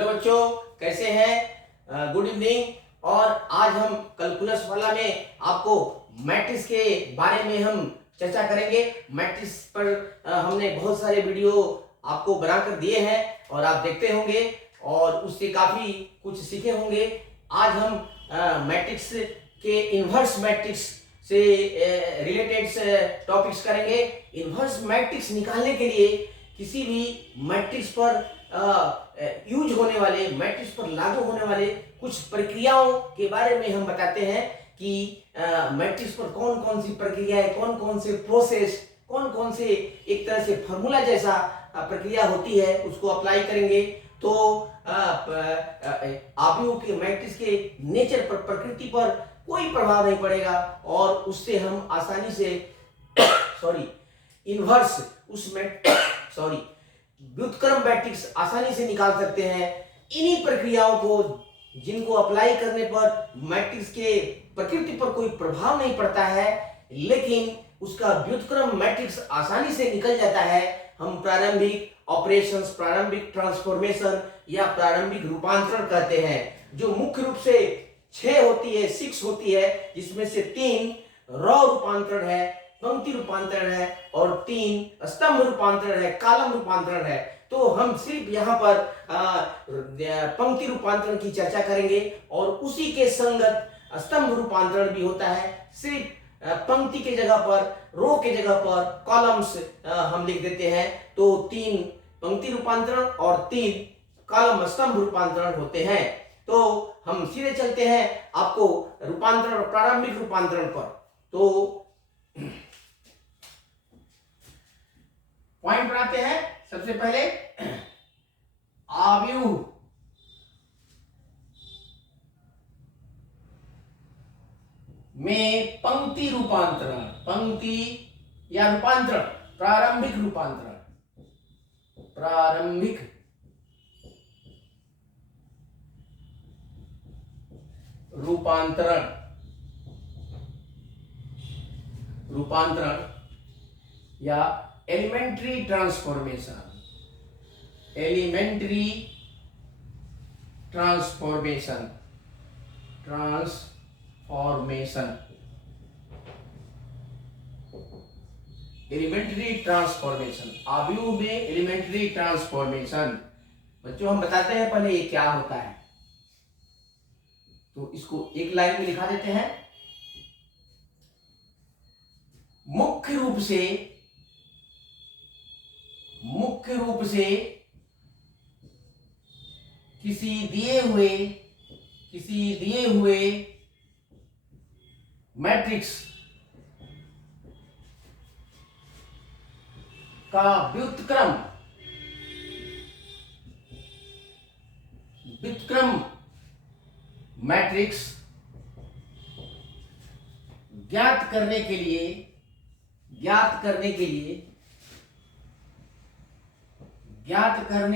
Hello बच्चों, कैसे हैं? Good evening. और आज हम कैलकुलस वाला में आपको मैट्रिक्स के बारे में हम चर्चा करेंगे। मैट्रिक्स पर हमने बहुत सारे वीडियो आपको बनाकर दिए हैं और आप देखते होंगे और उससे काफी कुछ सीखे होंगे। आज हम मैट्रिक्स के इन्वर्स मैट्रिक्स से रिलेटेड टॉपिक्स करेंगे। इन्वर्स मैट्रिक्स निकालने के लिए किसी भी मैट्रिक्स पर यूज होने वाले, मैट्रिक्स पर लागू होने वाले कुछ प्रक्रियाओं के बारे में हम बताते हैं कि मैट्रिक्स पर कौन कौन सी प्रक्रियाएं, कौन कौन से प्रोसेस, कौन कौन से एक तरह से फॉर्मूला जैसा प्रक्रिया होती है, उसको अप्लाई करेंगे तो आव्यूह के मैट्रिक्स के नेचर पर, प्रकृति पर कोई प्रभाव नहीं पड़ेगा और उससे हम आसानी से इन्वर्स व्युत्क्रम मैट्रिक्स आसानी से निकाल सकते हैं। इन्हीं प्रक्रियाओं को जिनको अप्लाई करने पर मैट्रिक्स के प्रकृति पर कोई प्रभाव नहीं पड़ता है लेकिन उसका व्युत्क्रम मैट्रिक्स आसानी से निकल जाता है, हम प्रारंभिक ऑपरेशंस, प्रारंभिक ट्रांसफॉर्मेशन या प्रारंभिक रूपांतरण कहते हैं, जो मुख्य रूप से 6 होती है, जिसमें से 3 रॉ रूपांतरण है, पंक्ति रूपांतरण है और 3 स्तंभ रूपांतरण है, कॉलम रूपांतरण है। तो हम सिर्फ यहाँ पर पंक्ति रूपांतरण की चर्चा करेंगे और उसी के संगत स्तंभ रूपांतरण भी होता है। सिर्फ पंक्ति के जगह पर, रो के जगह पर कॉलम्स हम लिख देते हैं, तो 3 पंक्ति रूपांतरण और 3 कॉलम स्तंभ रूपांतरण होते हैं। तो हम सीधे चलते हैं आपको रूपांतरण, प्रारंभिक रूपांतरण पर। तो पॉइंट बनाते हैं। सबसे पहले आव्यूह में पंक्ति रूपांतरण, पंक्ति या रूपांतरण, प्रारंभिक रूपांतरण, प्रारंभिक रूपांतरण, रूपांतरण या elementary transformation, elementary transformation, transformation, elementary transformation, आव्यूह में एलिमेंट्री ट्रांसफॉर्मेशन। बच्चों हम बताते हैं पहले ये क्या होता है, तो इसको एक लाइन में लिखा देते हैं। मुख्य रूप से किसी दिए हुए मैट्रिक्स का व्युत्क्रम मैट्रिक्स ज्ञात करने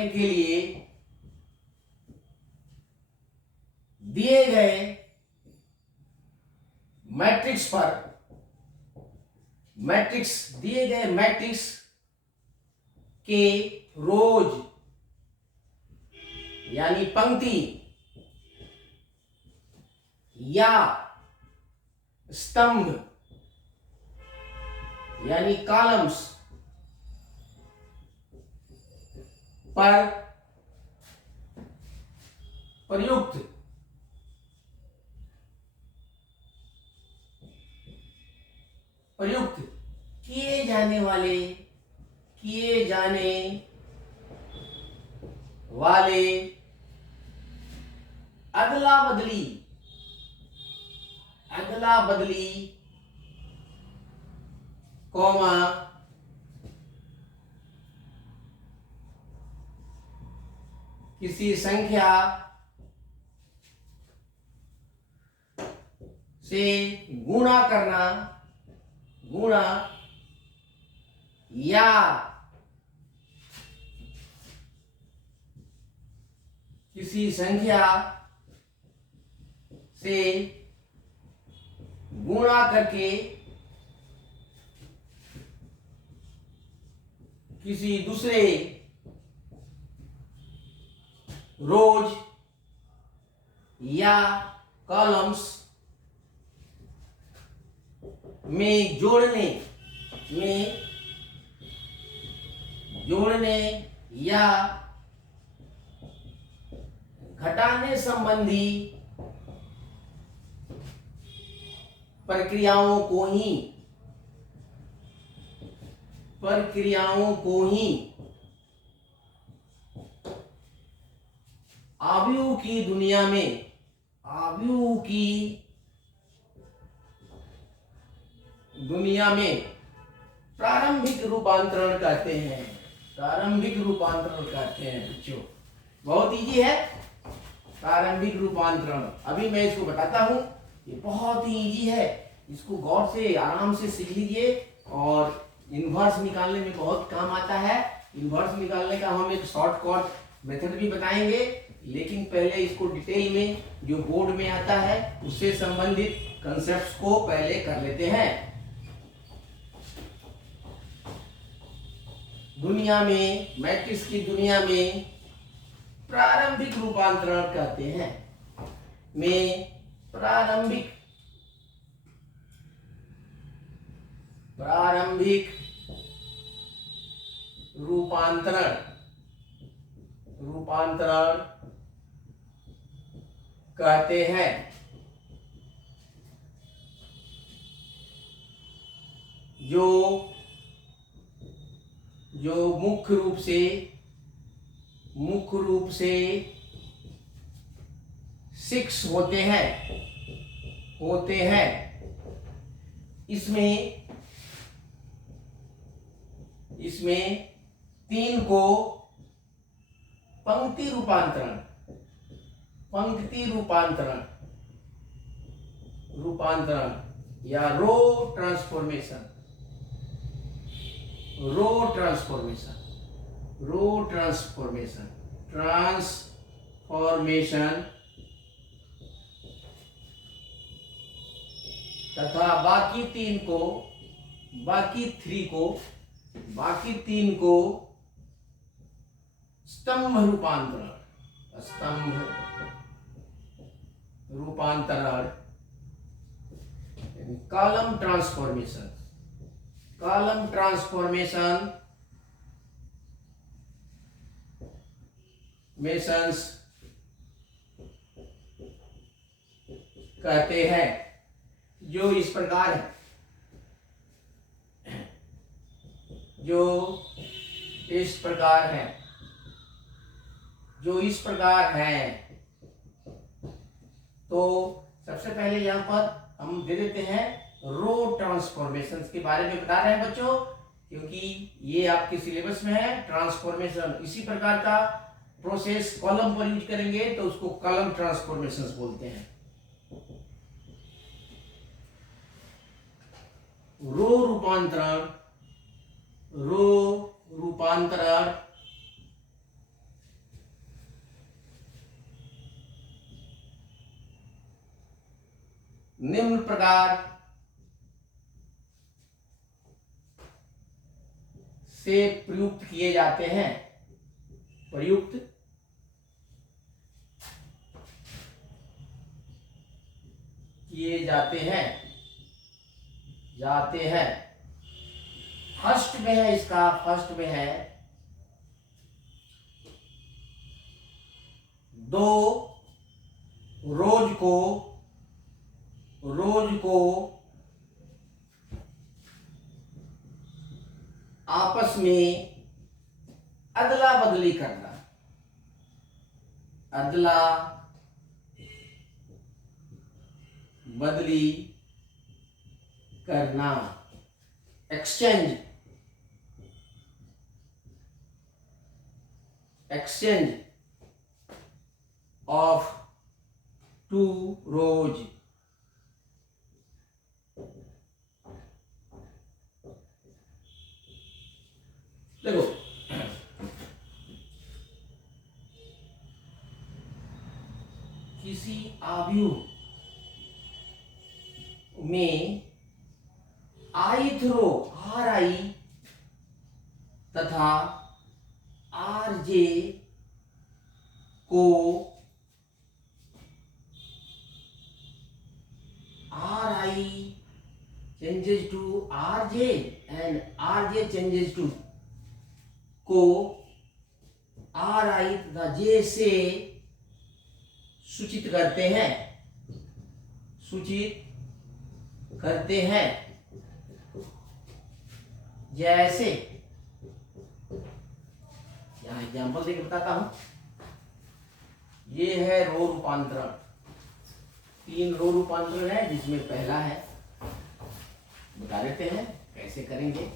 के लिए दिए गए मैट्रिक्स के रोज यानी पंक्ति या स्तंभ यानी कॉलम्स पर प्रयुक्त किए जाने वाले अदला बदली कॉमा किसी संख्या से गुणा या किसी संख्या से गुणा करके किसी दूसरे रोज या कॉलम्स में जोड़ने या घटाने संबंधी प्रक्रियाओं को ही आव्यूह की दुनिया में प्रारंभिक रूपांतरण कहते हैं। बच्चों बहुत इजी है प्रारंभिक रूपांतरण। अभी मैं इसको बताता हूं, ये बहुत ही इजी है, इसको गौर से आराम से सीख लीजिए और इन्वर्स निकालने में बहुत काम आता है। इन्वर्स निकालने का हम एक शॉर्टकट मेथड भी बताएंगे, लेकिन पहले इसको डिटेल में जो बोर्ड में आता है उससे संबंधित कंसेप्ट्स को पहले कर लेते हैं। मैट्रिक्स की दुनिया में प्रारंभिक रूपांतरण कहते हैं। प्रारंभिक रूपांतरण कहते हैं जो मुख्य रूप से 6 होते हैं। इसमें 3 को पंक्ति रूपांतरण या रो ट्रांसफॉर्मेशन तथा बाकी 3 को स्तंभ रूपांतरण कॉलम ट्रांसफॉर्मेशन कहते हैं, जो इस प्रकार है। तो सबसे पहले यहाँ पर हम दे देते हैं रो ट्रांसफॉर्मेशन के बारे में बता रहे हैं बच्चों, क्योंकि ये आपके सिलेबस में है। ट्रांसफॉर्मेशन इसी प्रकार का प्रोसेस कॉलम पर यूज करेंगे तो उसको कॉलम ट्रांसफॉर्मेशन बोलते हैं। रो रूपांतरण निम्न प्रकार से प्रयुक्त किए जाते हैं। फर्स्ट में है 2 रोज को आपस में अदला बदली करना एक्सचेंज ऑफ 2 रोज। देखो किसी आव्यूह में ith रो Ri तथा Rj को Ri changes to Rj and Rj changes to को Ri तथा J से सूचित करते हैं, सूचित करते हैं। जैसे यहां एग्जाम्पल देकर बताता हूं। ये है रो रूपांतरण, 3 रो रूपांतरण है, जिसमें पहला है, बता देते हैं कैसे करेंगे।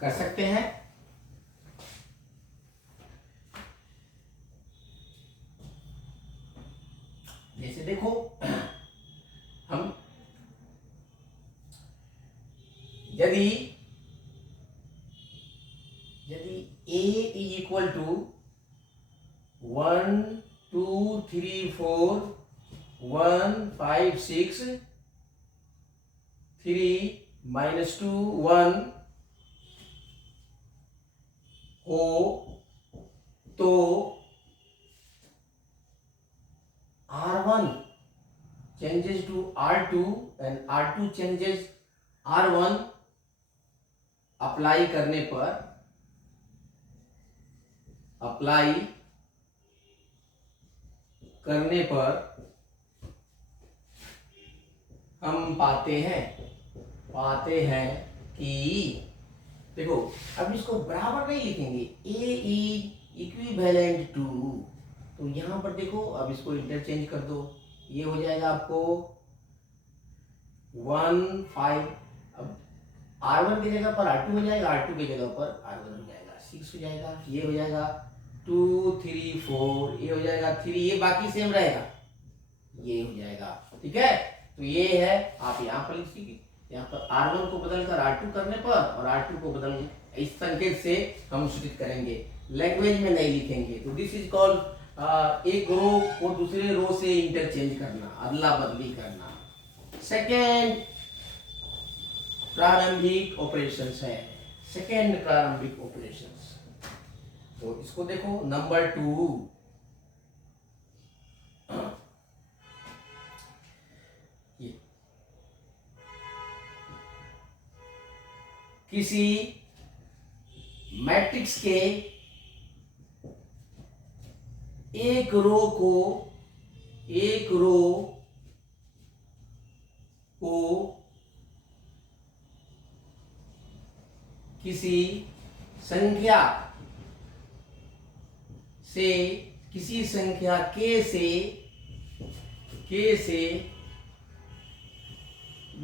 कर सकते हैं। जैसे देखो, हम यदि A इज इक्वल टू 1 2 3 4 1 5 6 3 -2 1 हो तो R1 changes to R2 and R2 changes R1 apply करने पर हम पाते हैं कि देखो, अब इसको बराबर नहीं लिखेंगे, A इज इक्विवेलेंट टू, तो यहां पर देखो, अब इसको इंटरचेंज कर दो, ये हो जाएगा आपको 1 5, अब R1 की जगह पर R2 हो जाएगा, R2 की जगह पर R1 हो जाएगा, 6 हो जाएगा, ये हो जाएगा 2 3 4, ये हो जाएगा 3, ये बाकी सेम रहेगा, ये हो जाएगा। ठीक है, तो ये है, आप यहाँ पर लिखिए, यहाँ पर R1 को बदलकर R2 करने पर और R2 को बदल इस संकेत से हम सूचित करेंगे, लैंग्वेज में नहीं लिखेंगे। तो दिस इज कॉल्ड एक रो को दूसरे रो से इंटरचेंज करना, अदला बदली करना। सेकेंड प्रारंभिक ऑपरेशंस है, सेकेंड प्रारंभिक ऑपरेशंस। तो इसको देखो, नंबर 2, किसी मैट्रिक्स के एक रो को किसी संख्या k से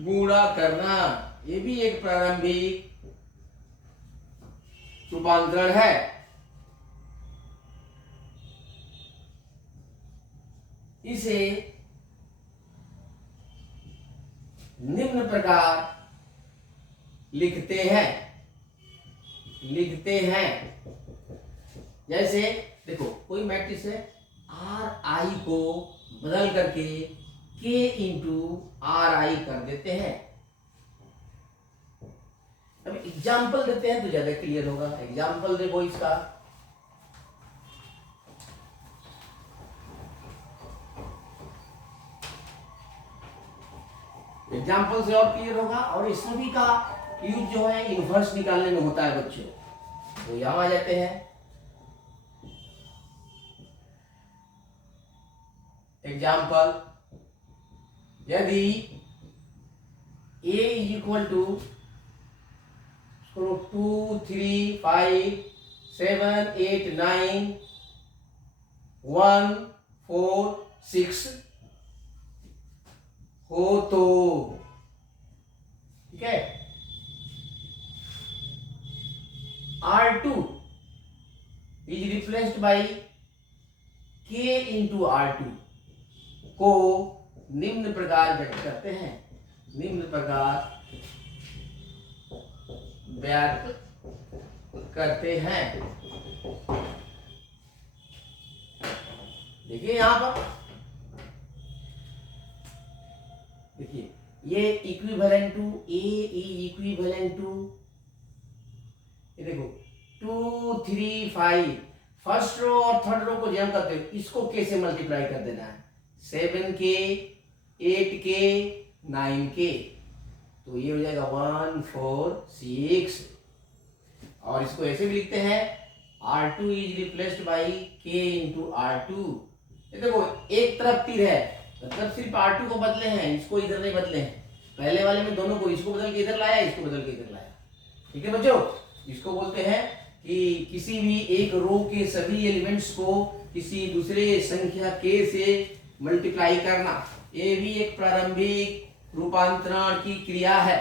गुणा करना, ये भी एक प्रारंभिक रूपांतरण है। इसे निम्न प्रकार लिखते हैं। जैसे देखो, कोई मैट्रिक्स है, Ri को बदल करके K इंटू Ri कर देते हैं। अब एग्जाम्पल देते हैं तो ज्यादा क्लियर होगा। एग्जाम्पल देखो इसका, एग्जाम्पल से और क्लियर होगा। और इस सभी का यूज जो है इनवर्स निकालने में होता है बच्चों। तो यहां आ जाते हैं, एग्जाम्पल, यदि A इज इक्वल टू 2 3 5 7 8 9 1 4 6 हो तो, ठीक है, R2 is replaced by K into R2 को निम्न प्रकार व्यक्त करते हैं, निम्न प्रकार व्यक्त करते हैं। देखिए यहां पर ये देखो 2 3 5, फर्स्ट रो और थर्ड रो को जम करते हो, इसको के से मल्टीप्लाई कर देना है, 7k 8k 9k, तो ये हो जाएगा 146। और इसको ऐसे भी लिखते हैं R2 is replaced by k into R2। ये देखो एक तरफ तीर है, मतलब सिर्फ R2 को बदले हैं, इसको इधर नहीं बदले हैं। पहले वाले में दोनों को, इसको बदल के इधर लाया, इसको बदल के इधर लाया। ठीक है बच्चों, इसको बोलते हैं कि किसी भी एक रो के सभी एलिमेंट्स को किसी दूसरे संख्या k से मल्टीप्लाई करना, ये भी एक प्रारंभिक रूपांतरण की क्रिया है।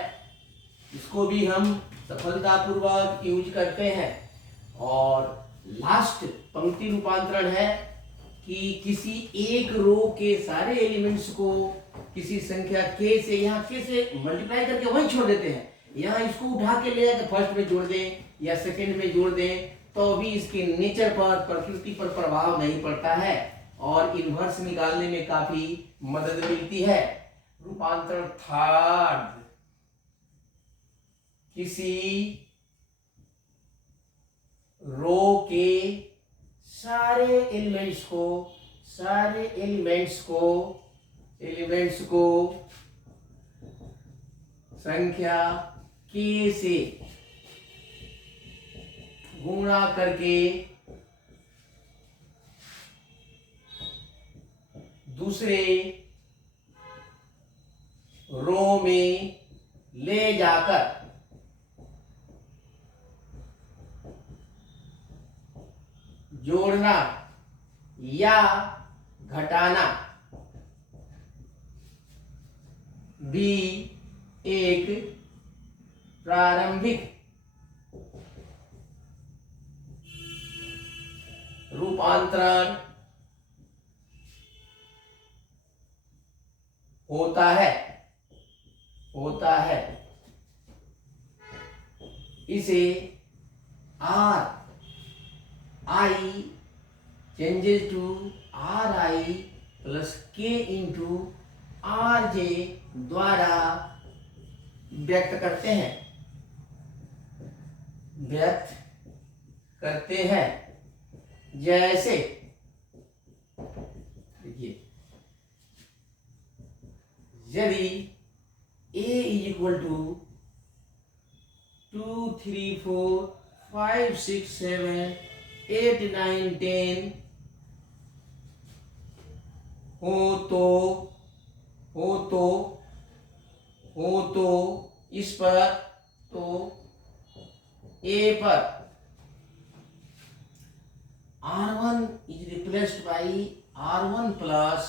इसको भी हम सफलतापूर्वक यूज करते हैं। और लास्ट पंक्ति रूपांतरण है कि किसी एक रो के सारे एलिमेंट्स को किसी संख्या k से, यहाँ k से मल्टीप्लाई करके वहीं छोड़ देते हैं, यहाँ इसको उठा के ले जाकर फर्स्ट में जोड़ दें या सेकंड में जोड़ दें, तो भी इसके नेचर पर, प्रकृति पर प्रभाव नहीं पड़ता है और इन्वर्स निकालने में काफी मदद मिलती है। रूपांतरण थर्ड, किसी रो के सारे एलिमेंट्स को संख्या k से गुणा करके दूसरे रो में ले जाकर जोड़ना या घटाना भी एक प्रारंभिक रूपांतरण होता है। इसे R I changes to RI plus K into RJ द्वारा व्यक्त करते हैं। जैसे देखिए, यदि A इज इक्वल टू 2 3 4 5 6 7 8 9 10 हो तो इस पर, तो A पर R1 is replaced by R1 plus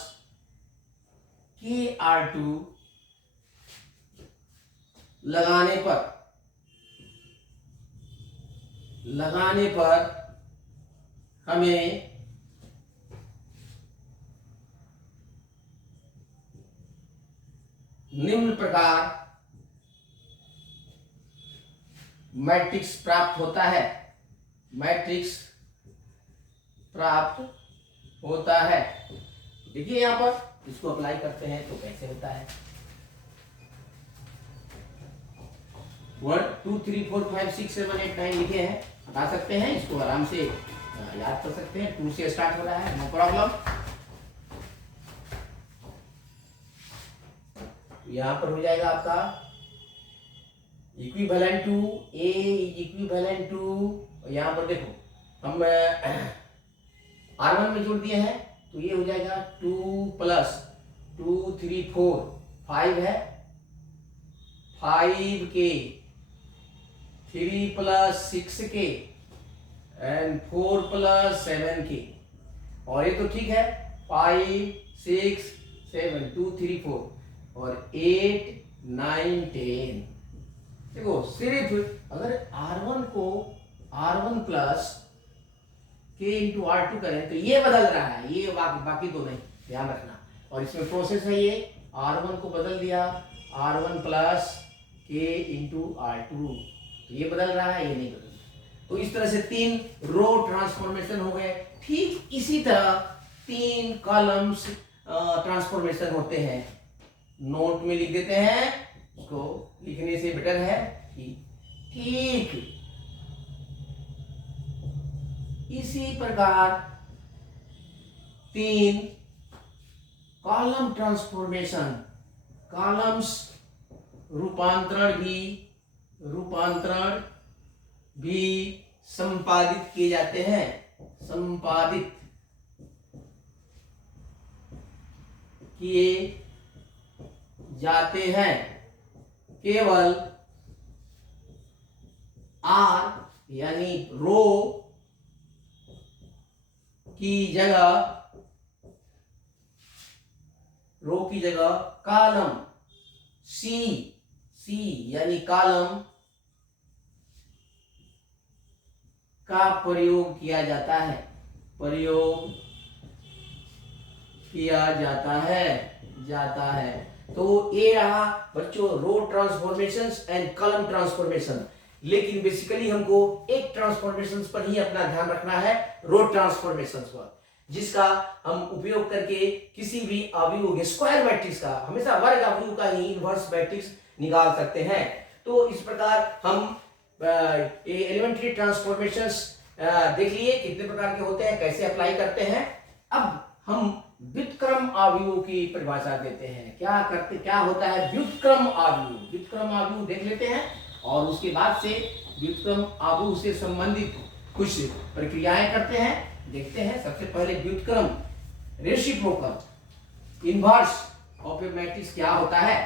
KR2 लगाने पर हमें निम्न प्रकार मैट्रिक्स प्राप्त होता है। देखिए यहां पर इसको अप्लाई करते हैं तो कैसे होता है। 1 2 3 4 5 6 7 8 9 लिखे हैं, हटा सकते हैं, इसको आराम से याद कर सकते हैं। 2 से स्टार्ट हो रहा है, नो प्रॉब्लम। यहां पर हो जाएगा आपका equivalent to A is equivalent to, यहां पर देखो हम R1 में जोड़ दिए हैं, तो ये हो जाएगा 2 प्लस 2 3 4 5 है, 5k 3 plus 6k and 4 plus 7k। और ये तो ठीक है, 5 6 7 2 3 4 और 8 9 10। देखो सिर्फ अगर R1 को R1 plus K into R2 करें तो ये बदल रहा है, ये बाकी दो नहीं, ध्यान रखना। और इसमें प्रोसेस है, ये R1 को बदल दिया R1 plus K into R2, तो ये बदल रहा है, ये नहीं बदल रहा। तो इस तरह से 3 रो ट्रांसफॉर्मेशन हो गए। ठीक इसी तरह 3 कॉलम्स ट्रांसफॉर्मेशन होते हैं। नोट में लिख देते हैं उसको लिखने से बेटर है कि ठीक इसी प्रकार 3 कॉलम ट्रांसफॉर्मेशन, कॉलम्स रूपांतरण भी संपादित किए जाते हैं, संपादित किए जाते हैं। केवल आर यानी रो की जगह कॉलम सी यानी कॉलम का प्रयोग किया जाता है। तो ये रहा बच्चों रो ट्रांसफॉर्मेशंस एंड कॉलम ट्रांसफॉर्मेशन। लेकिन बेसिकली हमको एक ट्रांसफॉर्मेशंस पर ही अपना ध्यान रखना है, रो ट्रांसफॉर्मेशंस पर, जिसका हम उपयोग करके किसी भी अवयव के स्क्वायर मैट्रिक्स का, हमेशा वर्ग अवयव का ही इनवर्स मैट्रिक्स निकाल सकते हैं। तो इस प्रकार हम एलिमेंट्री ट्रांसफॉर्मेशंस देख लिए कितने प्रकार के होते हैं, कैसे अप्लाई करते हैं। अब हम व्युत्क्रम अवयवों की परिभाषा देते हैं। क्या होता है व्युत्क्रम अवयव देख लेते हैं, और उसके बाद से व्युत्क्रम अवयव से संबंधित कुछ प्रक्रियाएं करते हैं, देखते हैं। सबसे पहले व्युत्क्रम reciprocal inverse of A matrix क्या होता है,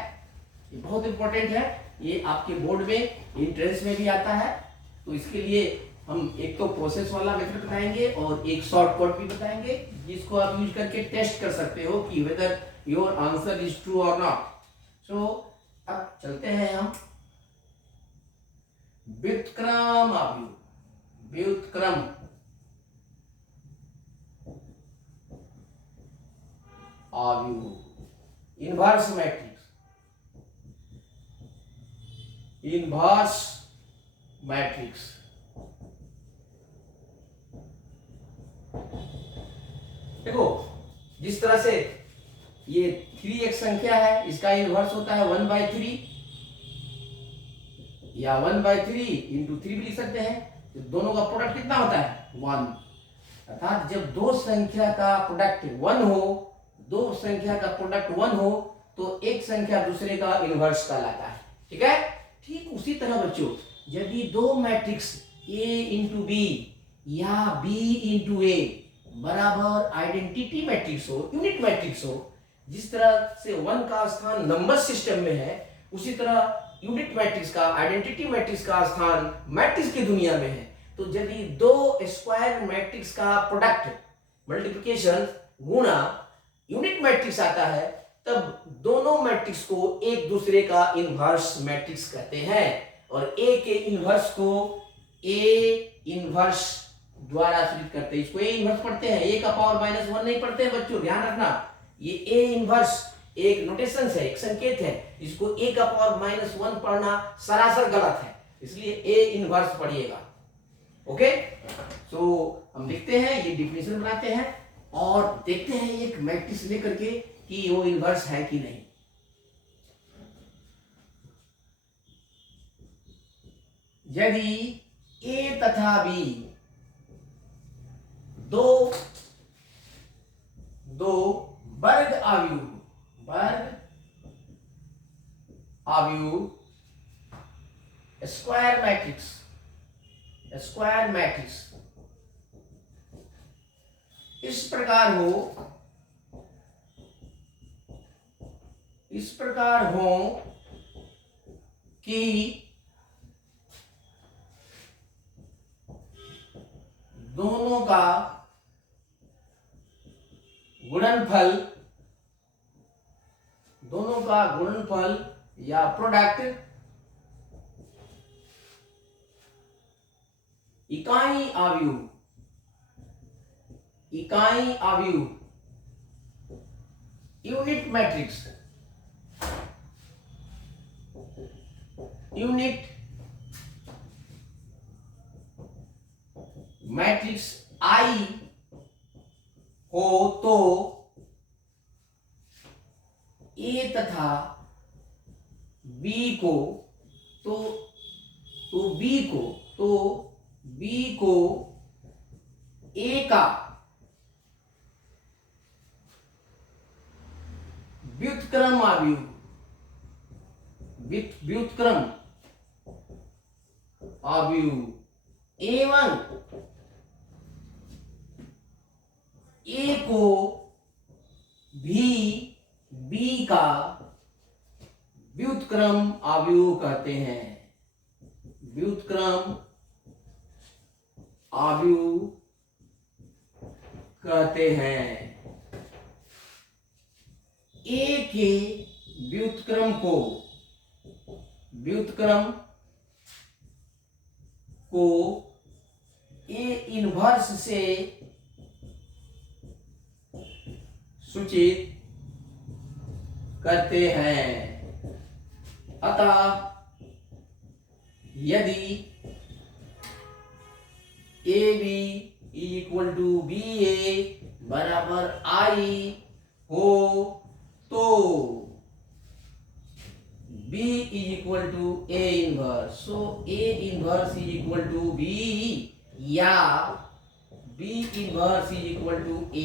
ये बहुत इंपॉर्टेंट है। ये आपके बोर्ड में एंट्रेंस में भी आता है। तो इसके लिए हम एक तो प्रोसेस वाला मेथड बताएंगे और एक शॉर्टकट भी बताएंगे, जिसको आप यूज करके टेस्ट कर सकते हो कि whether your answer is true और नॉट। सो अब चलते हैं हम व्युत्क्रम अवयव इनवर्स मैट्रिक्स। देखो जिस तरह से ये 3 एक संख्या है, इसका इनवर्स होता है 1/3 या 1/3 इंटू 3 भी लिख सकते हैं। तो दोनों का प्रोडक्ट कितना होता है 1। अर्थात जब दो संख्या का प्रोडक्ट 1 हो तो एक संख्या दूसरे का इनवर्स कहलाता है। ठीक है, ठीक उसी तरह बच्चों यदि दो मैट्रिक्स A इंटू बी या B इंटू ए बराबर आइडेंटिटी मैट्रिक्स हो, यूनिट मैट्रिक्स हो, जिस तरह से 1 का स्थान नंबर सिस्टम में है, उसी तरह यूनिट मैट्रिक्स का, आइडेंटिटी मैट्रिक्स का स्थान मैट्रिक्स की दुनिया में है। तो यदि दो स्क्वायर मैट्रिक्स का प्रोडक्ट मल्टीप्लिकेशन गुणा यूनिट मैट्रिक्स आता है, तब दोनों मैट्रिक्स को एक दूसरे का इनवर्स मैट्रिक्स कहते हैं। और ए के इनवर्स को ए इनवर्स द्वारा सूचित करते हैं। इसको ए इनवर्स पढ़ते हैं, ए का पावर -1 नहीं पढ़ते हैं बच्चों, ध्यान रखना। ये ए इनवर्स एक नोटेशन है, एक संकेत है। इसको ए का पावर -1 पढ़ना सरासर गलत है, इसलिए ए इनवर्स पढ़िएगा। ओके, तो हम देखते हैं, ये डिफिनेशन बनाते हैं और देखते हैं एक मैट्रिक्स लेकर के कि वो इनवर्स है कि नहीं। यदि ए तथा बी दो वर्ग अवयव स्क्वायर मैट्रिक्स इस प्रकार हो कि दोनों का गुणनफल या प्रोडक्ट इकाई अवयव यूनिट मैट्रिक्स आई हो तो ए तथा बी को तो बी को ए का व्युत्क्रम आव्यूह एवं ए को भी बी का व्युत्क्रम आव्यूह कहते हैं। व्युत्क्रम आव्यूह कहते हैं। ए के व्युत्क्रम को ए इनवर्स से सूचित करते हैं। अतः यदि A B equal to B A बराबर आई हो तो B is equal to A inverse. So A inverse is equal to B या B inverse is equal to A।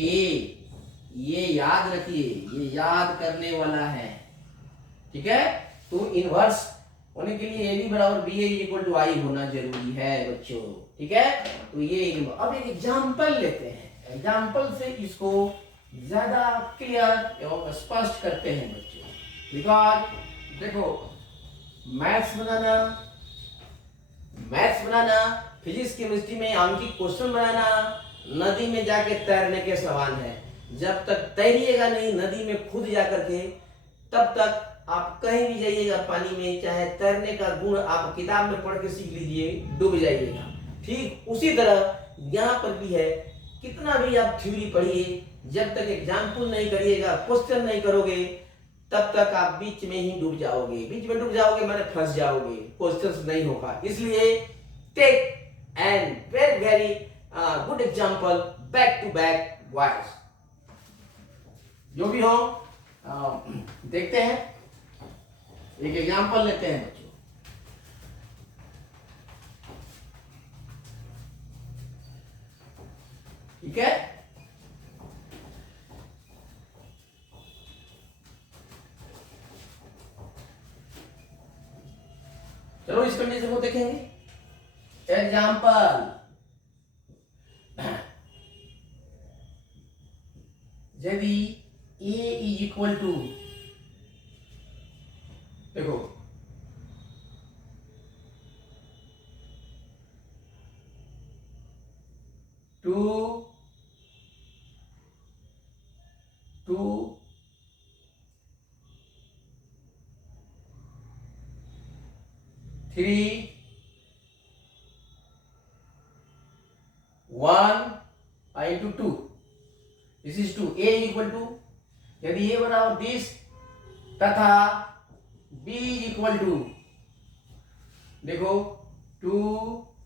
ये याद रखिए, ये याद करने वाला है, ठीक है। तो इनवर्स होने के लिए A B बराबर B A इक्वल टू आई होना जरूरी है बच्चों, ठीक है। तो ये अब एक एग्जाम्पल लेते हैं, एग्जाम्पल से इसको ज्यादा क्लियर एवं स्पष्ट करते हैं बच्चों। बिकॉज देखो मैथ्स बनाना, फिजिक्स केमिस्ट्री में आंकिक क्वेश्चन बनाना, नदी में जाके तैरने के समान है। जब तक तैरिएगा नहीं नदी में खुद जाकर के, तब तक आप कहीं भी जाइएगा पानी में, चाहे तैरने का गुण आप किताब में पढ़ के सीख लीजिए, डूब जाइएगा। ठीक उसी तरह यहाँ पर भी है, कितना भी आप थ्योरी पढ़िए, जब तक एग्जाम्पल नहीं करिएगा, क्वेश्चन नहीं करोगे, तब तक आप बीच में ही डूब जाओगे। बीच में डूब जाओगे माने फंस जाओगे, क्वेश्चंस नहीं होगा। इसलिए take and very very good example back to back wise. जो भी हो देखते हैं, एक एग्जांपल लेते हैं बच्चों। ठीक है, चलो इस कंडीशन को देखेंगे। एग्जाम्पल, यदि A इज इक्वल टू, देखो to 3 1 into 2, this is 2, A equal to, यदि A बराबर 20 तथा B इक्वल टू, देखो 2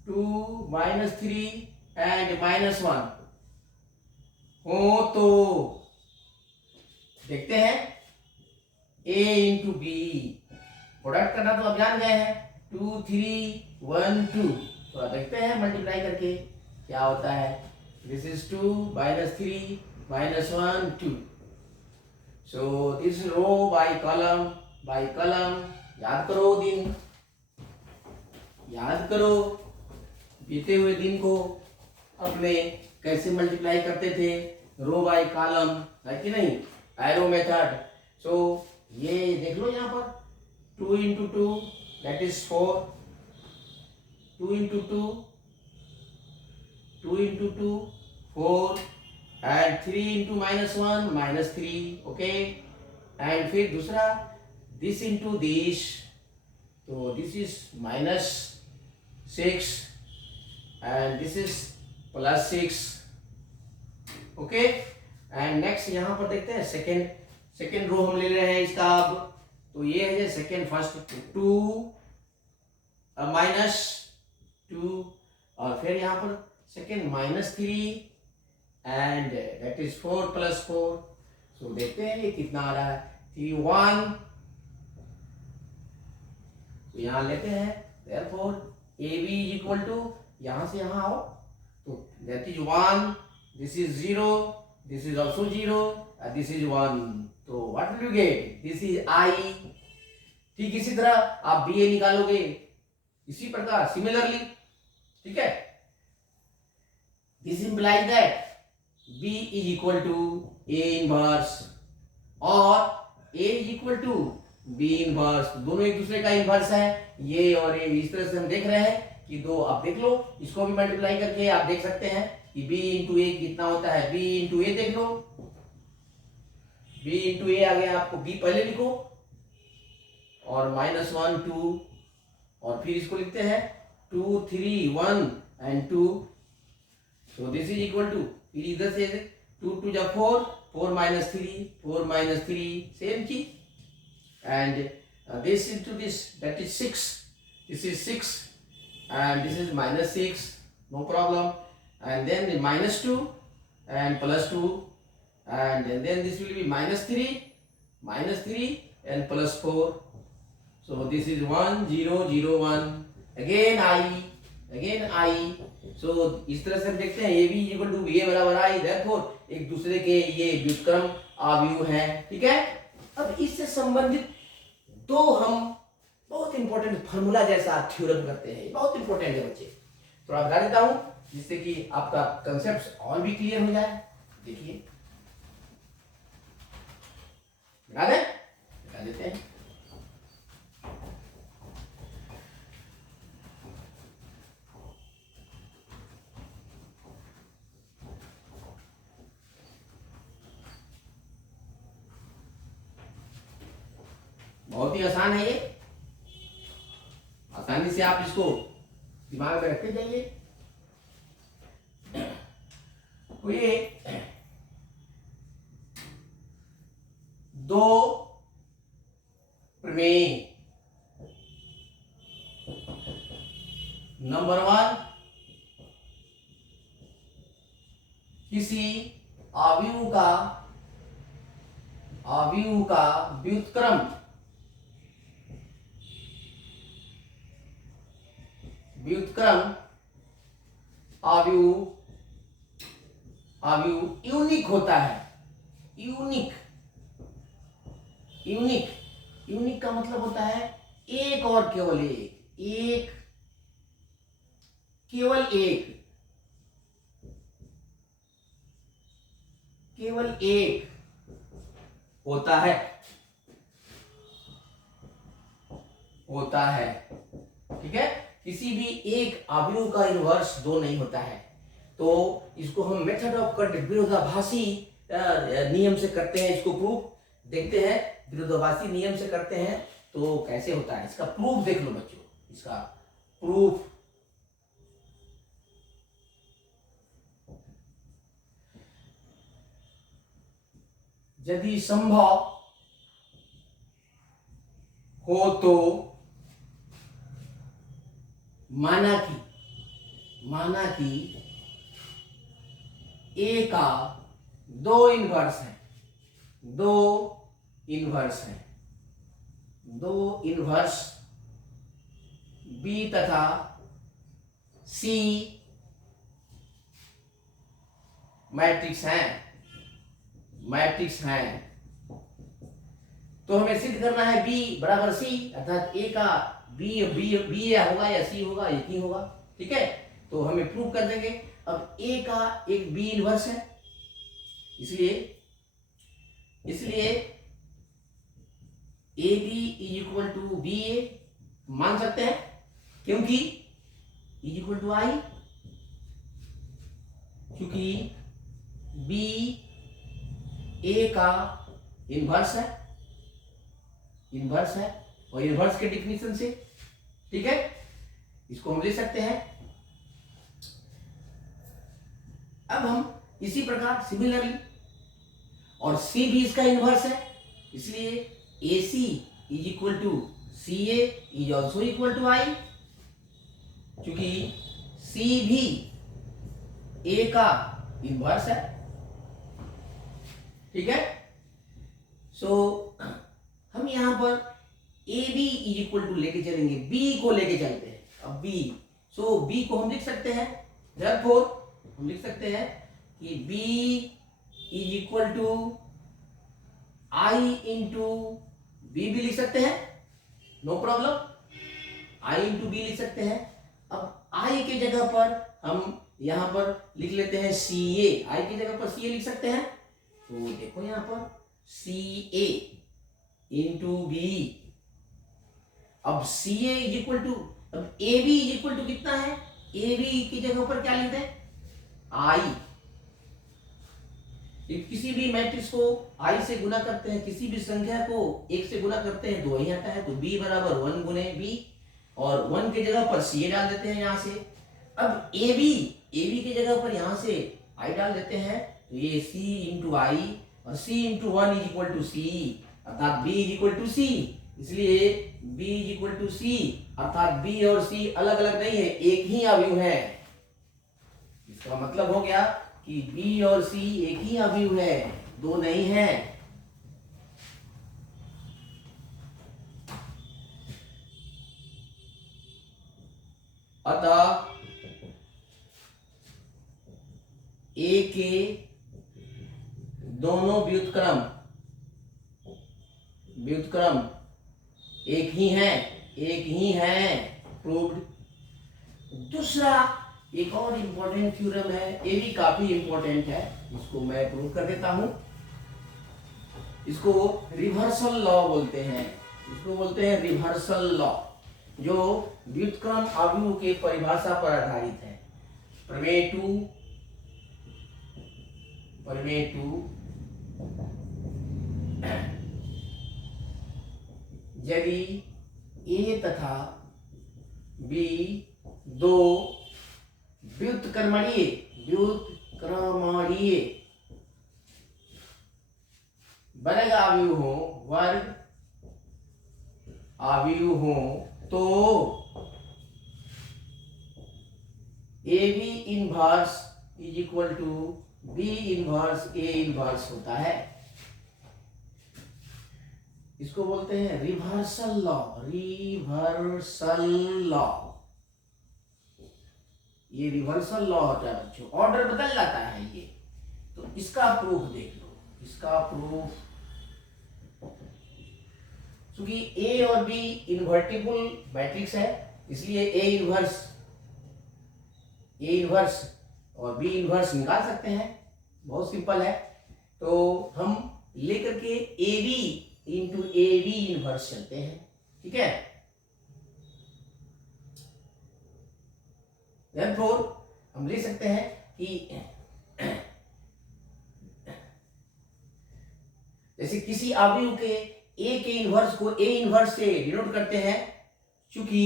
2 -3 एंड -1 हो तो देखते हैं A इंटू बी, प्रोडक्ट करना तो अब जान गए हैं, 2 3 1 2, तो देखते हैं मल्टीप्लाई करके क्या होता है। This is 2 -3 -1 2, so this row by column. याद करो दिन, याद करो बीते हुए दिन को अपने कैसे मल्टीप्लाई करते थे, रो बाय कॉलम, है कि नहीं, एरो मेथड। सो ये देख लो यहाँ पर 2 into 2 that is 4, 2 into 2 4 and 3 into -1 -3, okay। and फिर दूसरा this into this, तो this is -6 and this is +6, okay। and next यहाँ पर देखते हैं सेकेंड रो हम ले रहे हैं इसका। अब तो ये है सेकेंड, फर्स्ट 2 -2 और फिर यहाँ पर सेकेंड -3 एंड दैट इज 4 + 4। सो देखते हैं ये कितना आ रहा है, 3 1 तो यहाँ लेते हैं, therefore AB is equal to, यहाँ से यहाँ आओ तो that is 1, this is 0, this is also 0 and this is 1, तो what will you get? This is I। ठीक इसी तरह आप BA निकालोगे इसी प्रकार सिमिलरली, ठीक है। This implies that B is equal to A inverse और A is equal to B inverse, दोनों एक दूसरे का इनवर्स है, ये और ये। इस तरह से हम देख रहे हैं कि दो, आप देख लो इसको भी मल्टीप्लाई करके आप देख सकते हैं कि B इंटू ए कितना होता है, B इंटू ए देख लो, B इंटू ए आ गया, आपको B पहले लिखो और -1 2 और फिर इसको लिखते हैं 2 3 1 and 2, so this is equal to, फिर इधर से 2 2 जा 4, 4 - 3 सेम चीज, and this into this, that is 6, this is 6 and this is -6, no problem, and then the -2 and +2 and then this will be -3 and +4, so this is 1 0 0 1, again I, so इस तरह से हम देखते हैं ए बी इक्वल टू ए बराबर आई, therefore एक दूसरे के ये व्युत्क्रम अवयव हैं, ठीक है। अब इससे संबंधित दो हम बहुत इंपॉर्टेंट फार्मूला जैसा थ्योरम करते हैं, बहुत इंपॉर्टेंट है बच्चे, थोड़ा बता देता हूं जिससे कि आपका कंसेप्ट और भी क्लियर हो जाए। देखिए बता देते हैं। बहुत ही आसान है ये, आसानी से आप इसको दिमाग में रखते जाइए। तो ये दो प्रमेय, नंबर 1, किसी अवयव का व्युत्क्रम अवयव यूनिक होता है। यूनिक का मतलब होता है एक और केवल एक, केवल एक होता है, ठीक है। किसी भी एक अवयव का इनवर्स 2 नहीं होता है। तो इसको हम मेथड ऑफ विरोधाभासी नियम से करते हैं, इसको प्रूफ देखते हैं, विरोधाभासी नियम से करते हैं तो कैसे होता है, इसका प्रूफ देख लो बच्चों, इसका प्रूफ। यदि संभव हो तो माना कि ए का 2 इनवर्स है, 2 इनवर्स बी तथा सी मैट्रिक्स हैं, तो हमें सिद्ध करना है बी बराबर सी, अर्थात ए का बी होगा या सी होगा, एक ही होगा, ठीक है। तो हमें प्रूव कर देंगे। अब ए का एक बी इनवर्स है, इसलिए A B is equal to B A मान सकते हैं, क्योंकि इज इक्वल टू आई, क्योंकि बी ए का इनवर्स है और इनवर्स के डिफिनीशन से, ठीक है, इसको हम ले सकते हैं। अब हम इसी प्रकार सिमिलरली, और सी भी इसका इनवर्स है, इसलिए A C is equal to C A is also equal to I, क्योंकि सी भी ए का इनवर्स है, ठीक है। सो हम यहां पर A B is equal to लेके चलेंगे, बी को लेके चलते हैं। अब बी, सो बी को हम लिख सकते हैं, देयरफॉर हम लिख सकते हैं कि B is equal to I into B भी लिख सकते हैं, no problem, I into B लिख सकते हैं। अब आई के जगह पर हम यहां पर लिख लेते हैं सी ए, आई की जगह पर सी ए लिख सकते हैं। तो देखो यहां पर सी ए इंटू बी। अब see A is equal to, अब A B is equal to कितना है, ए बी की जगह पर क्या लिखते हैं, आई। किसी भी मैट्रिक्स को आई से गुना करते हैं, किसी भी संख्या को एक से गुना करते हैं, दो ही आता है, तो b बराबर 1 गुने बी, और 1 की जगह पर सी ए डाल देते हैं यहां से। अब ए बी की जगह पर यहां से आई डाल देते हैं, तो ये c इंटू आई, और c into 1 is equal to C, अर्थात b is equal to C. इसलिए b is equal to C, अर्थात b और c अलग अलग नहीं है, एक ही अवयव है। इसका मतलब हो गया कि b और c एक ही अवयव है, दो नहीं है। अतः a के दोनों व्युत्क्रम एक ही है, प्रूव्ड। दूसरा एक और इंपॉर्टेंट थ्योरम है, ये भी काफी इंपॉर्टेंट है, इसको मैं प्रूव कर देता हूं। इसको रिवर्सल लॉ बोलते हैं, रिवर्सल लॉ, जो व्युत्क्रम अवयव के परिभाषा पर आधारित है। प्रमेय टू यदि ए तथा बी दो व्युत्क्रमणीय वर्ग अवयव हो, तो A B inverse is equal to B inverse A inverse होता है। इसको बोलते हैं रिवर्सल लॉ। ये रिवर्सल लॉ होता है बच्चों, ऑर्डर बदल जाता है ये। तो इसका प्रूफ देख लो, क्योंकि ए और बी इन्वर्टिबल मैट्रिक्स है, इसलिए ए इनवर्स और बी इनवर्स निकाल सकते हैं, बहुत सिंपल है। तो हम लेकर के A B into A B inverse चलते हैं, ठीक है। Therefore, हम लिख सकते हैं कि जैसे किसी अवयव के ए के इनवर्स को ए इनवर्स से डिनोट करते हैं, चूंकि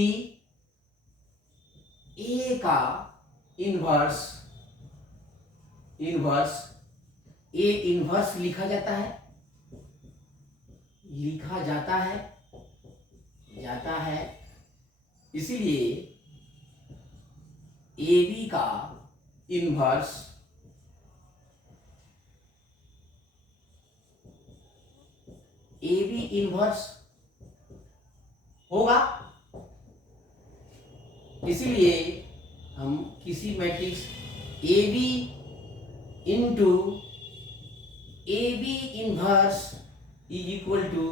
ए का इनवर्स ए इनवर्स लिखा जाता है, इसीलिए ए बी का इनवर्स होगा। इसीलिए हम किसी matrix A B into A B inverse is equal to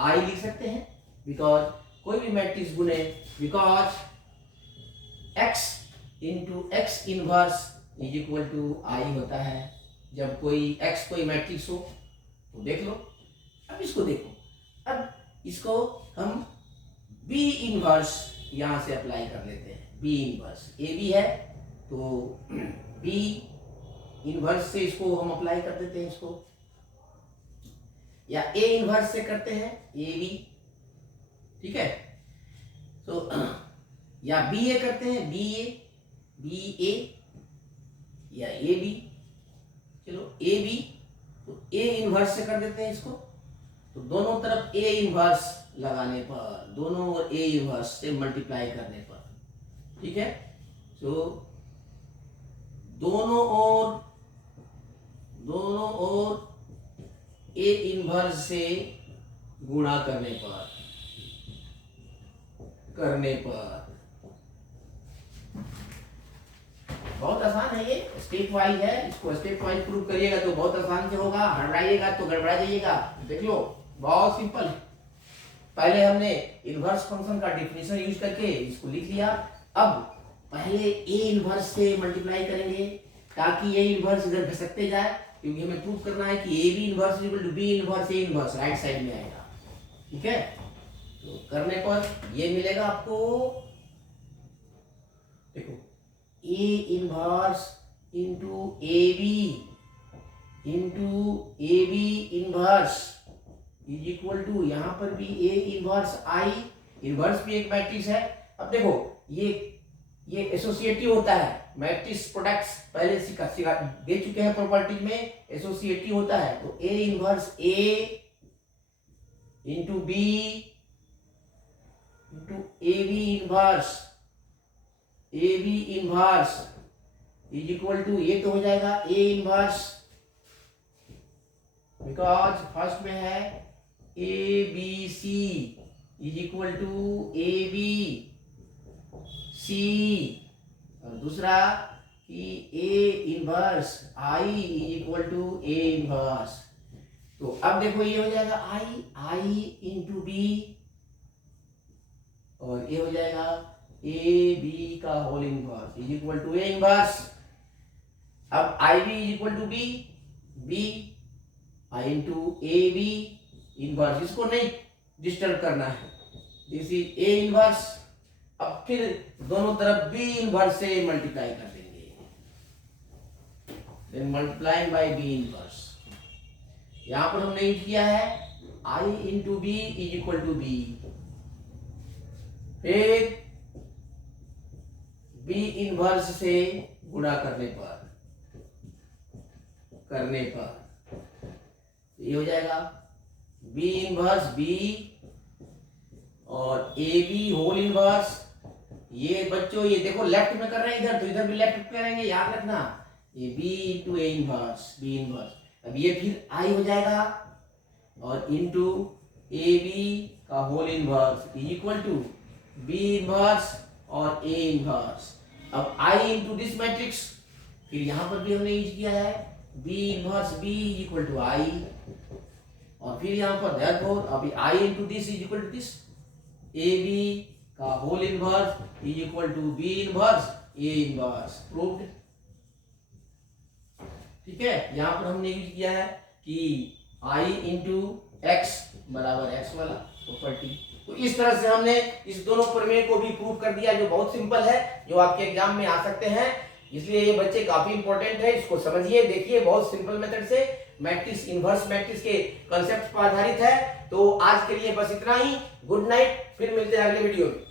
I लिख सकते हैं, बिकॉज कोई भी मैट्रिक्स गुने, because x into X inverse is equal to I होता है। जब कोई x कोई मैट्रिक्स हो तो देख लो। अब इसको देखो, अब इसको हम b इनवर्स यहां से अप्लाई कर लेते हैं। b इनवर्स ए बी है, तो b इनवर्स से इसको हम अप्लाई कर देते हैं इसको, या a इनवर्स से करते हैं ए बी, ठीक है। तो या बी ए करते हैं, बी ए या ए बी, चलो ए बी, तो ए इनवर्स से कर देते हैं इसको। तो दोनों तरफ ए इनवर्स लगाने पर, दोनों ओर ए इनवर्स से मल्टीप्लाई करने पर, ठीक है। तो दोनों ओर ए इनवर्स से गुणा करने पर करने पर। बहुत आसान है ये, स्टेप वाइज है, इसको स्टेप वाइज प्रूव करिएगा तो बहुत आसान से होगा, हड़बड़ाइएगा तो गड़बड़ा जाइएगा। देख लो बहुत सिंपल है। पहले हमने इनवर्स फंक्शन का डेफिनेशन यूज करके इसको लिख लिया। अब पहले ए इनवर्स से मल्टीप्लाई करेंगे ताकि ए इनवर्स इधर घसकते जाए, क्योंकि हमें प्रूव करना है कि A B inverse equal to B inverse A inverse right side में आएगा। ठीक है, तो करने पर ये मिलेगा आपको, देखो A inverse into A B inverse is equal to, यहां पर भी ए इनवर्स आई, इनवर्स भी एक मैट्रिक्स है। अब देखो ये एसोसिएटिव होता है, मैट्रिक्स प्रोडक्ट्स पहले सिखा दे चुके हैं प्रॉपर्टीज में, एसोसिएटिव होता है। तो A inverse A into B into A B inverse is equal to, ये तो हो जाएगा ए इनवर्स, बिकॉज फर्स्ट में है A B C is equal to A B C, और दूसरा कि A inverse I is equal to A inverse. तो अब देखो ये हो जाएगा आई इंटू बी, और ये हो जाएगा ए बी का whole inverse is equal to A inverse. अब I B is equal to B I into A B inverse, इसको नहीं डिस्टर्ब करना है, दिस इज ए इनवर्स। अब फिर दोनों तरफ बी इनवर्स से मल्टीप्लाई कर देंगे, then multiplying by B inverse. यहां पर हमने यूज किया है I into B is equal to B, फिर बी इनवर्स से गुणा करने पर ये हो जाएगा बी इनवर्स बी और ए बी होल इनवर्स। ये बच्चों ये देखो लेफ्ट में कर रहे हैं इधर, तो इधर भी लेफ्ट करेंगे, याद रखना ये B into A inverse B inverse. अब ये फिर आई हो जाएगा और इंटू ए बी का whole inverse is equal to B inverse और ए इनवर्स। अब आई इंटू दिस मैट्रिक्स, फिर यहां पर भी हमने यूज किया है B inverse B is equal to I, और फिर यहां पर देयरफॉर अभी I into this is equal to this A B का whole inverse is equal to B inverse A inverse, proved. ठीक है, यहां पर हमने यूज किया है कि आई इंटू एक्स बराबर एक्स वाला प्रॉपर्टी। तो इस तरह से हमने इस दोनों प्रमेय को भी प्रूव कर दिया, जो बहुत सिंपल है, जो आपके एग्जाम में आ सकते हैं। इसलिए ये बच्चे काफी इंपॉर्टेंट है, इसको समझिए, देखिए, बहुत सिंपल मेथड से मैट्रिक्स इनवर्स मैट्रिक्स के कॉन्सेप्ट पर आधारित है। तो आज के लिए बस इतना ही, गुड नाइट, फिर मिलते हैं अगले वीडियो में।